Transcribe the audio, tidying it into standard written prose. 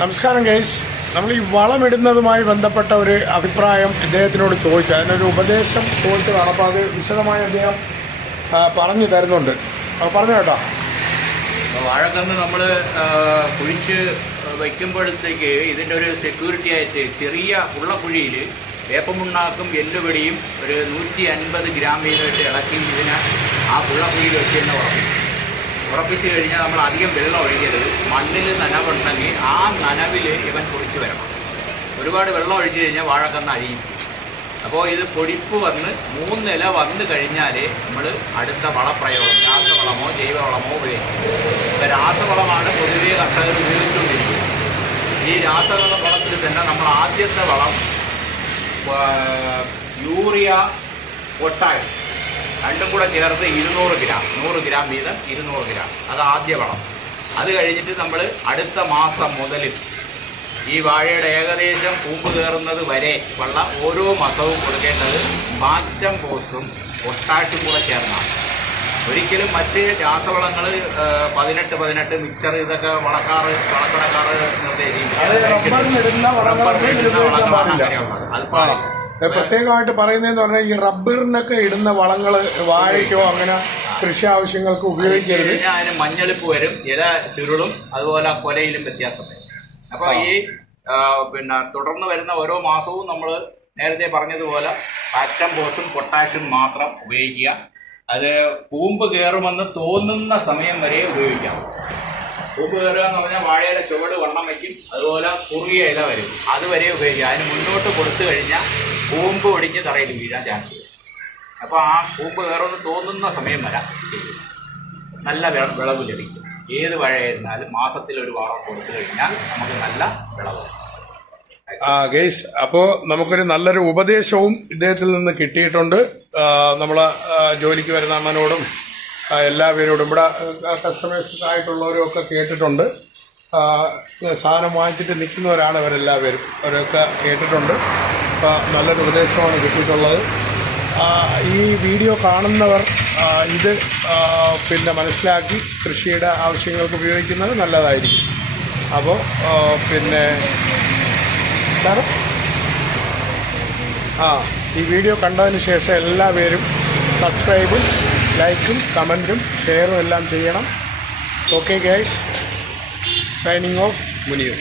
നമസ്കാരം ഗൈസ്. നമ്മൾ ഈ വളമിടുന്നതുമായി ബന്ധപ്പെട്ട ഒരു അഭിപ്രായം ഇദ്ദേഹത്തിനോട് ചോദിച്ചു, അതിനൊരു ഉപദേശം ചോദിച്ചതാണ്. അപ്പോൾ അത് വിശദമായി അദ്ദേഹം പറഞ്ഞു തരുന്നുണ്ട്. അപ്പോൾ പറഞ്ഞു കേട്ടോ. വാഴക്കന്ന് നമ്മൾ കുഴിച്ച് വയ്ക്കുമ്പോഴത്തേക്ക് ഇതിൻ്റെ ഒരു സെക്യൂരിറ്റി ആയിട്ട് ചെറിയ ഉള്ളക്കുഴിയിൽ വേപ്പമുണ്ണാക്കും എല്ലുപൊടിയും ഒരു 150 ഗ്രാം വീതമായിട്ട് ഇളക്കി ഇതിനെ ആ ഉള്ളക്കുഴിയിൽ വെച്ച് തന്നെ ഉറപ്പിച്ച് കഴിഞ്ഞാൽ നമ്മൾ അധികം വെള്ളം ഒഴിക്കരുത്. മണ്ണിൽ നനവുണ്ടെങ്കിൽ ആ നനവിൽ ഇവൻ പൊടിച്ച് വരണം. ഒരുപാട് വെള്ളം ഒഴിച്ച് കഴിഞ്ഞാൽ വാഴക്കന്ന് അഴിയും. അപ്പോൾ ഇത് പൊടിപ്പ് വന്ന് 3 ഇല വന്നു കഴിഞ്ഞാൽ നമ്മൾ അടുത്ത വളപ്രയോഗം രാസവളമോ ജൈവവളമോ ഉപയോഗിക്കും. ഇപ്പോൾ രാസവളമാണ് പൊതുവേ കർഷകർ ഉപയോഗിച്ചുകൊണ്ടിരിക്കുന്നത്. ഈ രാസവളത്തിൽ തന്നെ നമ്മൾ ആദ്യത്തെ വളം യൂറിയ, പൊട്ടാഷ് രണ്ടും കൂടെ ചേർത്ത് 200 ഗ്രാം 100 ഗ്രാം വീതം 200 ഗ്രാം, അത് ആദ്യ വളം. അത് കഴിഞ്ഞിട്ട് നമ്മൾ അടുത്ത മാസം മുതൽ ഈ വാഴയുടെ ഏകദേശം കൂമ്പ് കയറുന്നത് വരെ ഉള്ള ഓരോ മാസവും കൊടുക്കേണ്ടത് മാറ്റം പോസും പൊട്ടാഷും കൂടെ ചേർന്നാണ്. ഒരിക്കലും മറ്റ് രാസവളങ്ങൾ 18 മിക്സർ ഇതൊക്കെ വളക്കടക്കാർ നിർദ്ദേശിക്കും. അത് പാടില്ല. പ്രത്യേകമായിട്ട് പറയുന്നതെന്ന് പറഞ്ഞാൽ ഈ റബ്ബറിനൊക്കെ ഇടുന്ന വളങ്ങൾ വാഴയ്ക്കോ അങ്ങനെ കൃഷി ആവശ്യങ്ങൾക്ക് ഉപയോഗിക്കരുത്. അതിന് മഞ്ഞളിപ്പ് വരും, ഇല ചുരുളും, അതുപോലെ കൊലയിലും വ്യത്യാസം വരും. അപ്പോൾ ഈ തുടർന്ന് വരുന്ന ഓരോ മാസവും നമ്മൾ നേരത്തെ പറഞ്ഞതുപോലെ പാറ്റം ബോസും പൊട്ടാഷും മാത്രം ഉപയോഗിക്കുക. അത് കൂമ്പ് കയറുമെന്ന് തോന്നുന്ന സമയം വരെ ഉപയോഗിക്കാം. കൂമ്പ് കയറുക എന്ന് പറഞ്ഞാൽ വാഴയിലെ ചുവട് വണ്ണം വയ്ക്കും, അതുപോലെ കുറുകിയ ഇല വരും, അതുവരെ ഉപയോഗിക്കുക. അതിന് മുന്നോട്ട് കൊടുത്തു കഴിഞ്ഞാൽ കൂമ്പ് ഒടിഞ്ഞ് തറയിൽ വീഴാൻ ചാൻസ് വരും. അപ്പോൾ ആ കൂമ്പ് കയറുമെന്ന് തോന്നുന്ന സമയം വരാം നല്ല വിളവ് ലഭിക്കും. ഏത് വാഴയായിരുന്നാലും മാസത്തിൽ ഒരു വളം കൊടുത്തു കഴിഞ്ഞാൽ നമുക്ക് നല്ല വിളവ്. ഗെയ്സ്, അപ്പോൾ നമുക്കൊരു നല്ലൊരു ഉപദേശവും ഇദ്ദേഹത്തിൽ നിന്ന് കിട്ടിയിട്ടുണ്ട്. നമ്മളെ ജോലിക്ക് വരുന്ന അമ്മനോടും എല്ലാവരോടും ഇവിടെ കസ്റ്റമേഴ്സ് ആയിട്ടുള്ളവരും ഒക്കെ കേട്ടിട്ടുണ്ട്. സാധനം വാങ്ങിച്ചിട്ട് നിൽക്കുന്നവരാണ് ഇവരെല്ലാവരും, അവരൊക്കെ കേട്ടിട്ടുണ്ട്. അപ്പോൾ നല്ലൊരു ഉപദേശമാണ് കിട്ടിയിട്ടുള്ളത്. ഈ വീഡിയോ കാണുന്നവർ ഇത് മനസ്സിലാക്കി കൃഷിയുടെ ആവശ്യങ്ങൾക്ക് ഉപയോഗിക്കുന്നത് നല്ലതായിരിക്കും. അപ്പോൾ ഈ വീഡിയോ കണ്ടതിന് ശേഷം എല്ലാവരും സബ്സ്ക്രൈബും ലൈക്കും കമൻറ്റും ഷെയറും എല്ലാം ചെയ്യണം. Okay guys, signing off Muniyur.